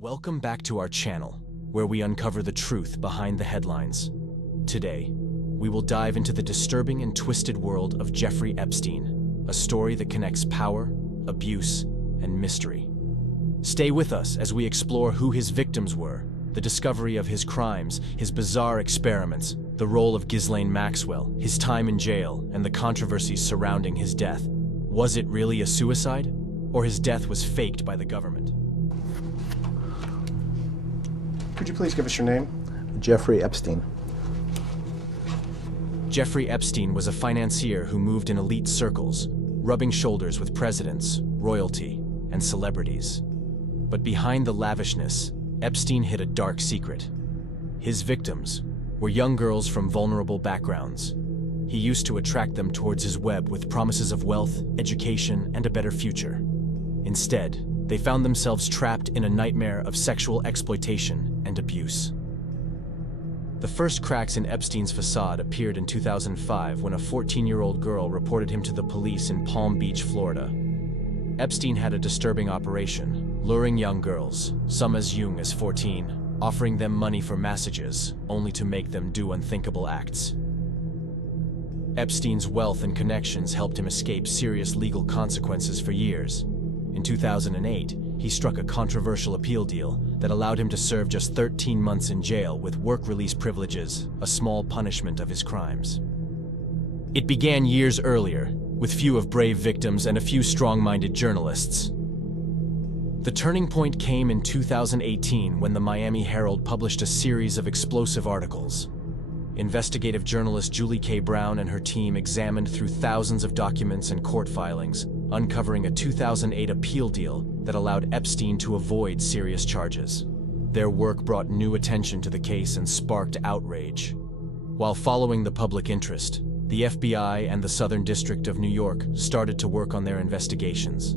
Welcome back to our channel, where we uncover the truth behind the headlines. Today, we will dive into the disturbing and twisted world of Jeffrey Epstein, a story that connects power, abuse, and mystery. Stay with us as we explore who his victims were, the discovery of his crimes, his bizarre experiments, the role of Ghislaine Maxwell, his time in jail, and the controversies surrounding his death. Was it really a suicide? Or his death was faked by the government? Could you please give us your name? Jeffrey Epstein. Jeffrey Epstein was a financier who moved in elite circles, rubbing shoulders with presidents, royalty, and celebrities. But behind the lavishness, Epstein hid a dark secret. His victims were young girls from vulnerable backgrounds. He used to attract them towards his web with promises of wealth, education, and a better future. Instead, they found themselves trapped in a nightmare of sexual exploitation and abuse. The first cracks in Epstein's facade appeared in 2005 when a 14-year-old girl reported him to the police in Palm Beach, Florida. Epstein had a disturbing operation, luring young girls, some as young as 14, offering them money for massages, only to make them do unthinkable acts. Epstein's wealth and connections helped him escape serious legal consequences for years. In 2008, he struck a controversial appeal deal that allowed him to serve just 13 months in jail with work release privileges, a small punishment of his crimes. It began years earlier, with few of brave victims and a few strong-minded journalists. The turning point came in 2018 when the Miami Herald published a series of explosive articles. Investigative journalist Julie K. Brown and her team examined through thousands of documents and court filings, uncovering a 2008 appeal deal that allowed Epstein to avoid serious charges. Their work brought new attention to the case and sparked outrage. While following the public interest, the FBI and the Southern District of New York started to work on their investigations.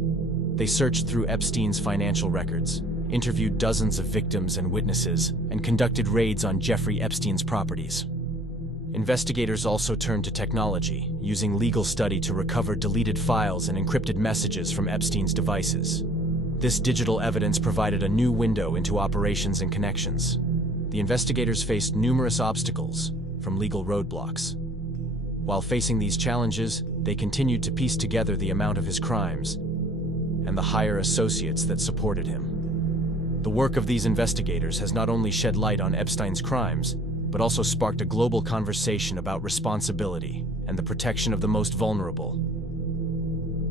They searched through Epstein's financial records, interviewed dozens of victims and witnesses, and conducted raids on Jeffrey Epstein's properties. Investigators also turned to technology, using legal study to recover deleted files and encrypted messages from Epstein's devices. This digital evidence provided a new window into operations and connections. The investigators faced numerous obstacles, from legal roadblocks. While facing these challenges, they continued to piece together the amount of his crimes and the higher associates that supported him. The work of these investigators has not only shed light on Epstein's crimes, but also sparked a global conversation about responsibility and the protection of the most vulnerable.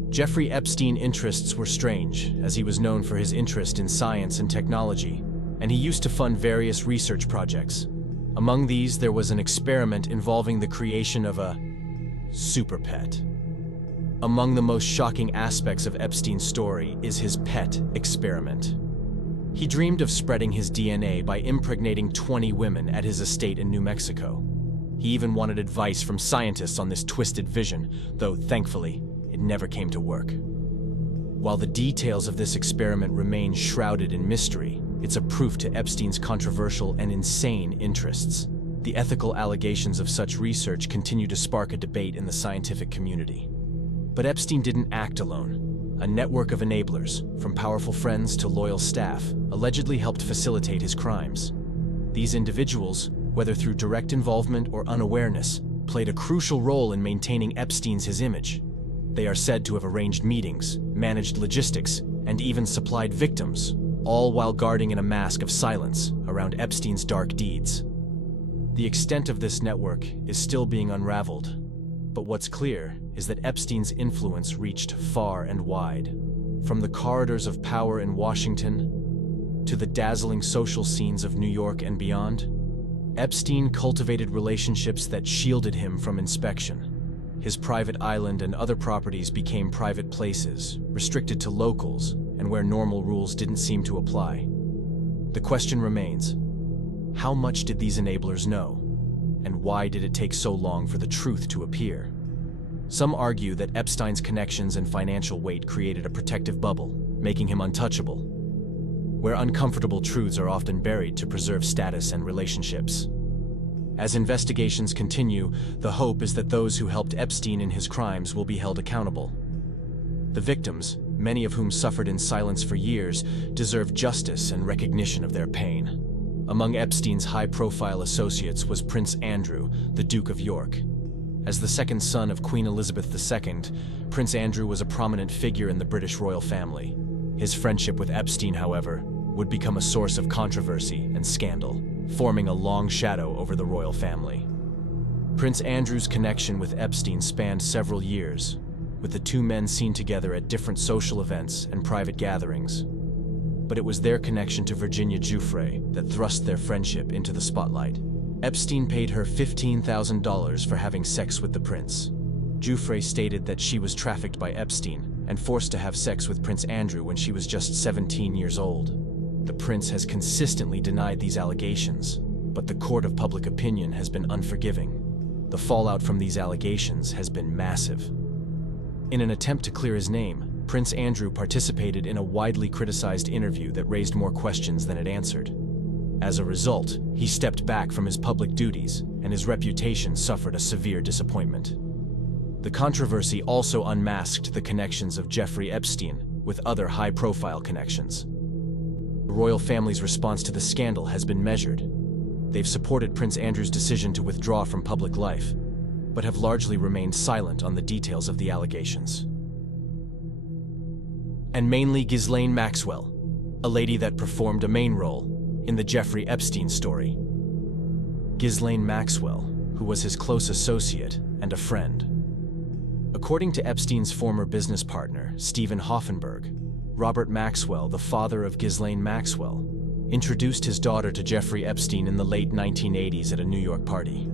Jeffrey Epstein's interests were strange, as he was known for his interest in science and technology, and he used to fund various research projects. Among these, there was an experiment involving the creation of a super pet. Among the most shocking aspects of Epstein's story is his pet experiment. He dreamed of spreading his DNA by impregnating 20 women at his estate in New Mexico. He even wanted advice from scientists on this twisted vision, though thankfully, it never came to work. While the details of this experiment remain shrouded in mystery, it's a proof to Epstein's controversial and insane interests. The ethical allegations of such research continue to spark a debate in the scientific community. But Epstein didn't act alone. A network of enablers, from powerful friends to loyal staff, allegedly helped facilitate his crimes. These individuals, whether through direct involvement or unawareness, played a crucial role in maintaining Epstein's image. They are said to have arranged meetings, managed logistics, and even supplied victims, all while guarding in a mask of silence around Epstein's dark deeds. The extent of this network is still being unraveled, but what's clear is that Epstein's influence reached far and wide. From the corridors of power in Washington to the dazzling social scenes of New York and beyond, Epstein cultivated relationships that shielded him from inspection. His private island and other properties became private places, restricted to locals, and where normal rules didn't seem to apply. The question remains, how much did these enablers know? And why did it take so long for the truth to appear? Some argue that Epstein's connections and financial weight created a protective bubble, making him untouchable, where uncomfortable truths are often buried to preserve status and relationships. As investigations continue, the hope is that those who helped Epstein in his crimes will be held accountable. The victims, many of whom suffered in silence for years, deserve justice and recognition of their pain. Among Epstein's high-profile associates was Prince Andrew, the Duke of York. As the second son of Queen Elizabeth II, Prince Andrew was a prominent figure in the British royal family. His friendship with Epstein, however, would become a source of controversy and scandal, forming a long shadow over the royal family. Prince Andrew's connection with Epstein spanned several years, with the two men seen together at different social events and private gatherings. But it was their connection to Virginia Giuffre that thrust their friendship into the spotlight. Epstein paid her $15,000 for having sex with the prince. Giuffre stated that she was trafficked by Epstein and forced to have sex with Prince Andrew when she was just 17 years old. The prince has consistently denied these allegations, but the court of public opinion has been unforgiving. The fallout from these allegations has been massive. In an attempt to clear his name, Prince Andrew participated in a widely criticized interview that raised more questions than it answered. As a result, he stepped back from his public duties, and his reputation suffered a severe disappointment. The controversy also unmasked the connections of Jeffrey Epstein with other high-profile connections. The royal family's response to the scandal has been measured. They've supported Prince Andrew's decision to withdraw from public life, but have largely remained silent on the details of the allegations. And mainly Ghislaine Maxwell, a lady that performed a main role in the Jeffrey Epstein story. Ghislaine Maxwell, who was his close associate and a friend. According to Epstein's former business partner, Stephen Hoffenberg, Robert Maxwell, the father of Ghislaine Maxwell, introduced his daughter to Jeffrey Epstein in the late 1980s at a New York party.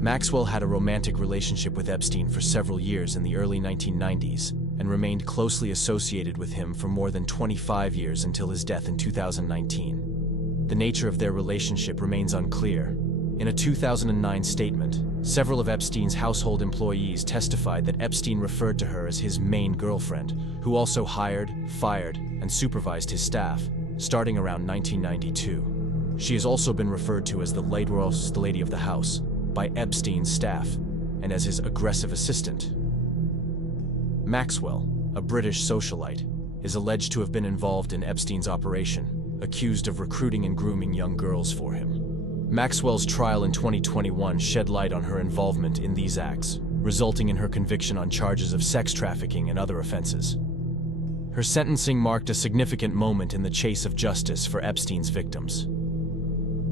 Maxwell had a romantic relationship with Epstein for several years in the early 1990s and remained closely associated with him for more than 25 years until his death in 2019. The nature of their relationship remains unclear. In a 2009 statement, several of Epstein's household employees testified that Epstein referred to her as his main girlfriend, who also hired, fired, and supervised his staff, starting around 1992. She has also been referred to as the lady of the house by Epstein's staff, and as his aggressive assistant. Maxwell, a British socialite, is alleged to have been involved in Epstein's operation, accused of recruiting and grooming young girls for him. Maxwell's trial in 2021 shed light on her involvement in these acts, resulting in her conviction on charges of sex trafficking and other offenses. Her sentencing marked a significant moment in the chase of justice for Epstein's victims.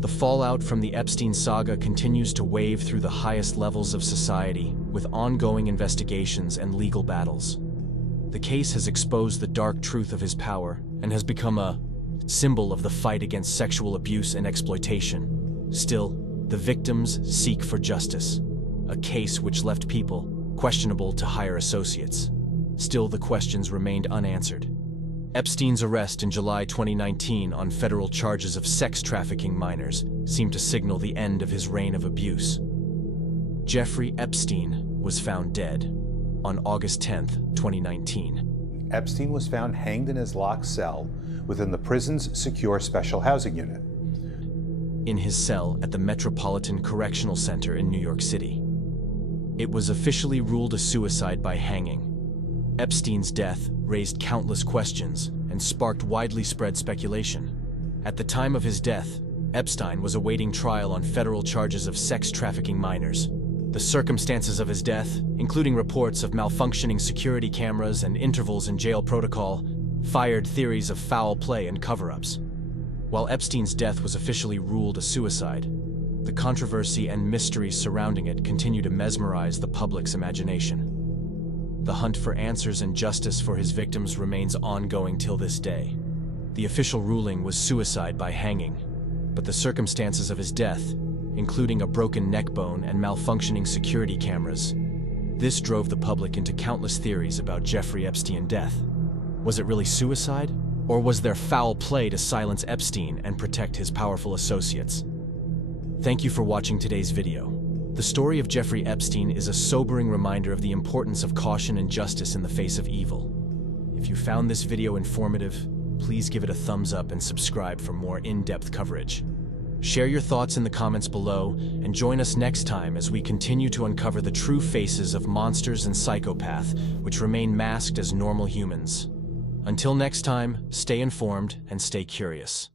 The fallout from the Epstein saga continues to wave through the highest levels of society, with ongoing investigations and legal battles. The case has exposed the dark truth of his power and has become a symbol of the fight against sexual abuse and exploitation. Still, the victims seek for justice, a case which left people questionable to higher associates. Still, the questions remained unanswered. Epstein's arrest in July 2019 on federal charges of sex trafficking minors seemed to signal the end of his reign of abuse. Jeffrey Epstein was found dead on August 10, 2019. Epstein was found hanged in his locked cell within the prison's secure special housing unit. In his cell at the Metropolitan Correctional Center in New York City. It was officially ruled a suicide by hanging. Epstein's death raised countless questions and sparked widely spread speculation. At the time of his death, Epstein was awaiting trial on federal charges of sex trafficking minors. The circumstances of his death, including reports of malfunctioning security cameras and intervals in jail protocol, fired theories of foul play and cover-ups. While Epstein's death was officially ruled a suicide, the controversy and mystery surrounding it continue to mesmerize the public's imagination. The hunt for answers and justice for his victims remains ongoing till this day. The official ruling was suicide by hanging, but the circumstances of his death, including a broken neck bone and malfunctioning security cameras, this drove the public into countless theories about Jeffrey Epstein's death. Was it really suicide? Or was there foul play to silence Epstein and protect his powerful associates? Thank you for watching today's video. The story of Jeffrey Epstein is a sobering reminder of the importance of caution and justice in the face of evil. If you found this video informative, please give it a thumbs up and subscribe for more in-depth coverage. Share your thoughts in the comments below and join us next time as we continue to uncover the true faces of monsters and psychopaths which remain masked as normal humans. Until next time, stay informed and stay curious.